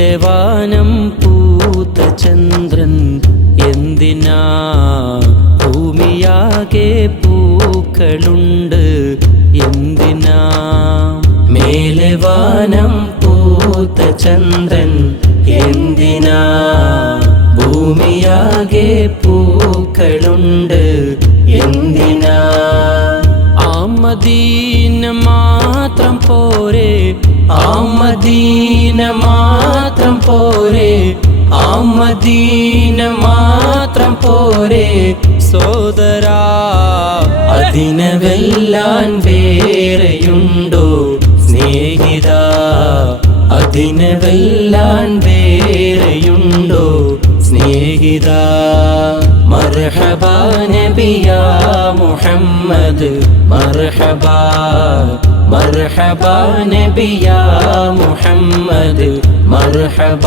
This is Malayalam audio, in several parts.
മേലെ വാനം പൂത്ത ചന്ദ്രൻ എന്തിനാ? ഭൂമിയാകെ പൂക്കളുണ്ട് എന്തിനാ? മേലെ വാനം പൂത്ത ചന്ദ്രൻ എന്തിനാ? ഭൂമിയാകെ പൂക്കളുണ്ട് എന്തിനാ? ആമദീന മാത്രം പോരെ ആമദീന പോരെ? ആമദീന മാത്രം പോരെ. സോദരാ അതിനെ വെല്ലാൻ വേറെയുണ്ടോ? സ്നേഹിത അതിനെ വെല്ലാൻ വേറെയുണ്ടോ? സ്നേഹിത മർഹബ നബിയ. മുഹമ്മദ് മർഹബ മർഹബ നബിയ മുഹമ്മദ് മർഹബ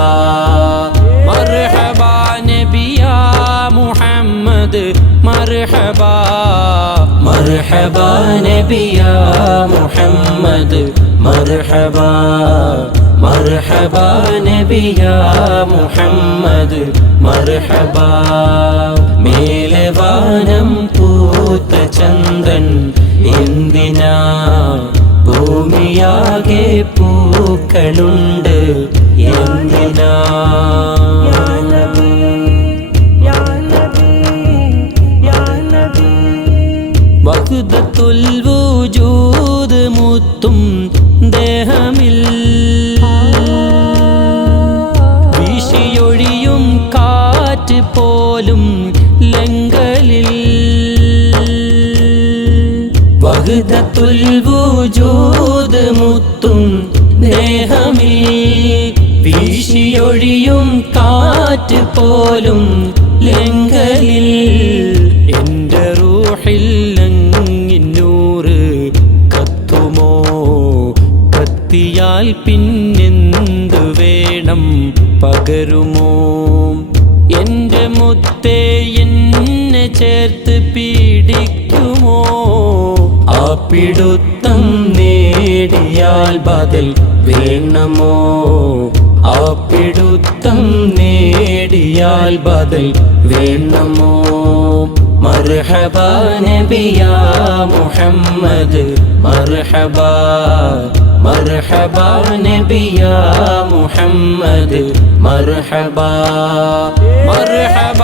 മർഹബ നബിയ മുഹമ്മദ് മർഹബ മർഹബ നബിയ മുഹമ്മദ് മർഹബ മർഹബ നബിയ മുഹമ്മദ് മർഹബ. പൂക്കളുണ്ട് എന്തിനാ വഹുദത്തുൽ വൂജൂദ് മുത്തും ദേഹമിൽ. വീശിയൊഴിയും കാറ്റ് പോലും ലങ്കലിൽ. വഹുദത്തുൽ വൂജൂദ് മുത്തും ദേഹമിൽ വീശിയൊഴിയും കാറ്റ് പോലും ലങ്കലിൽ. എന്റെ റൂഹിൽ ലങ്ങിന്നൂറ് കത്തുമോ? കത്തിയാൽ പിന്നെന്തു വേണം പകരുമോ? എന്റെ മുത്തേ എന്നെ ചേർത്ത് പീഡിക്കുമോ? ആ പിടുത്തം നേടിയാൽ ബദൽ വേണമോ? അപ്പിടുത്തം പിടുത്തം നേടിയാൽ ബദൽ വേണമോ? മർഹബ നബിയ മുഹമ്മദ് മർഹബ മർഹബ നബിയ മുഹമ്മദ് മർഹബ മർഹബ